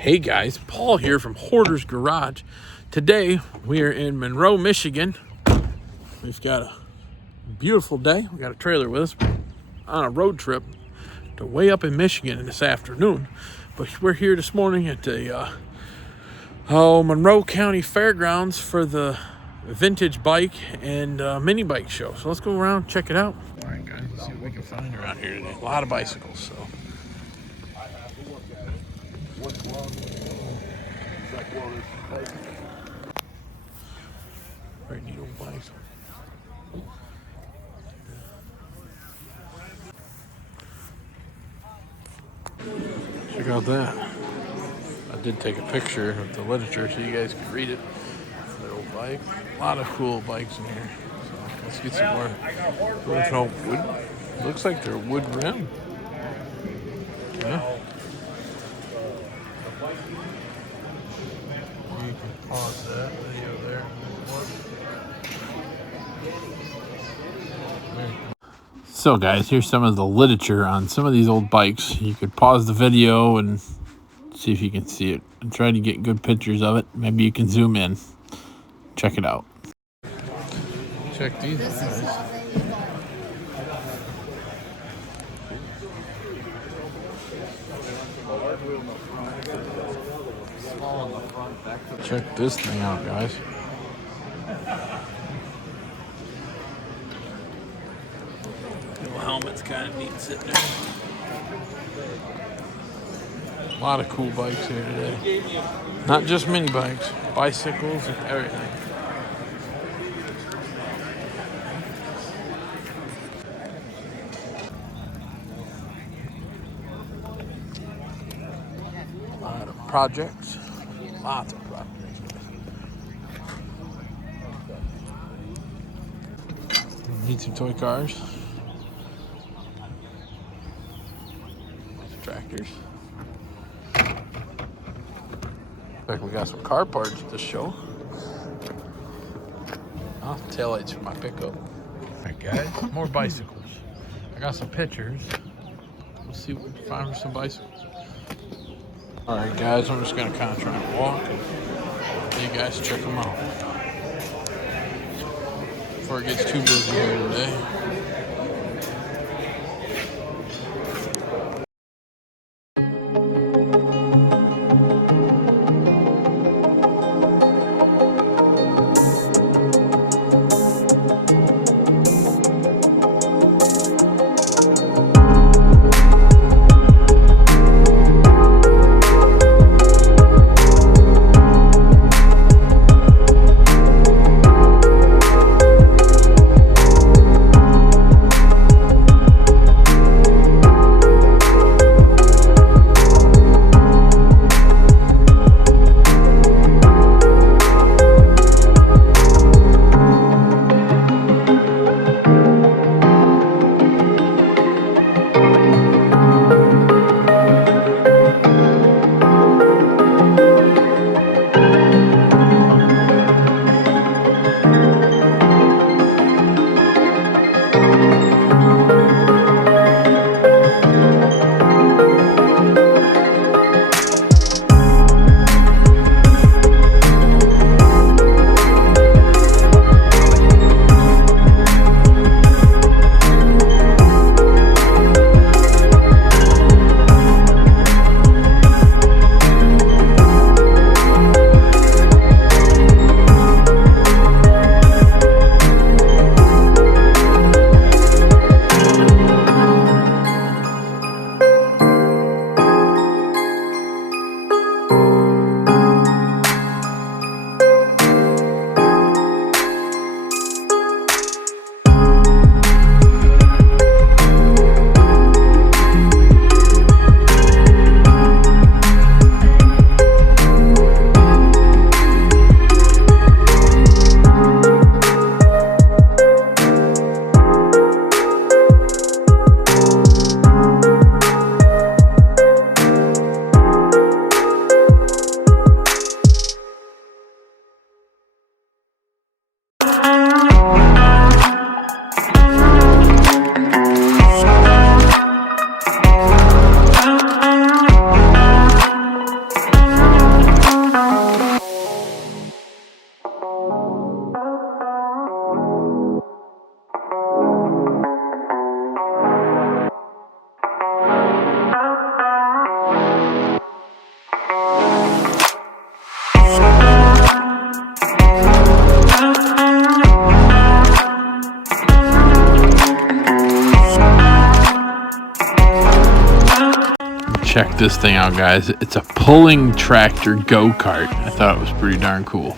Hey guys, Paul here from Hoarder's Garage. Today we are in Monroe, Michigan. We've got a beautiful day. We got a trailer with us on a road trip to way up in Michigan this afternoon. But we're here this morning at the Monroe County fairgrounds for the vintage bike and mini bike show. So let's go around, check it out. All right guys, let's see what we can find around here today. A lot of bicycles, so. Very neat old bikes. Check out that. I did take a picture of the literature so you guys can read it. Their old bike. A lot of cool bikes in here. So let's get some more. There's no wood. Looks like they're wood rim. Yeah. You can pause that video there. So guys, here's some of the literature on some of these old bikes. You could pause the video and see if you can see it and try to get good pictures of it. Maybe you can zoom in. Check it out. Check these guys. Check this thing out, guys. Little helmet's kind of neat sitting there. A lot of cool bikes here today. Not just mini bikes, bicycles and everything. A lot of projects. Lots of projects. Need some toy cars. Tractors. Looks like we got some car parts at this show. Oh, taillights for my pickup. Alright guys, more bicycles. I got some pictures. We'll see what we can find for some bicycles. Alright guys, I'm just gonna kind of try and walk and you guys check them out. Before it gets too busy here today. Check this thing out, guys. It's a pulling tractor go-kart. I thought it was pretty darn cool.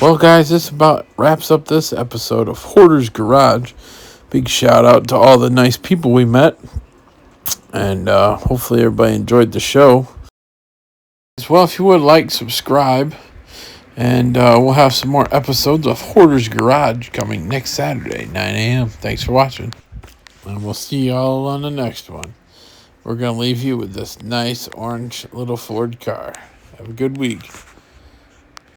Well, guys, this about wraps up this episode of Hoarder's Garage. Big shout out to all the nice people we met. And hopefully everybody enjoyed the show. As well, if you would like, subscribe. And we'll have some more episodes of Hoarder's Garage coming next Saturday, 9 a.m. Thanks for watching. And we'll see y'all on the next one. We're going to leave you with this nice orange little Ford car. Have a good week.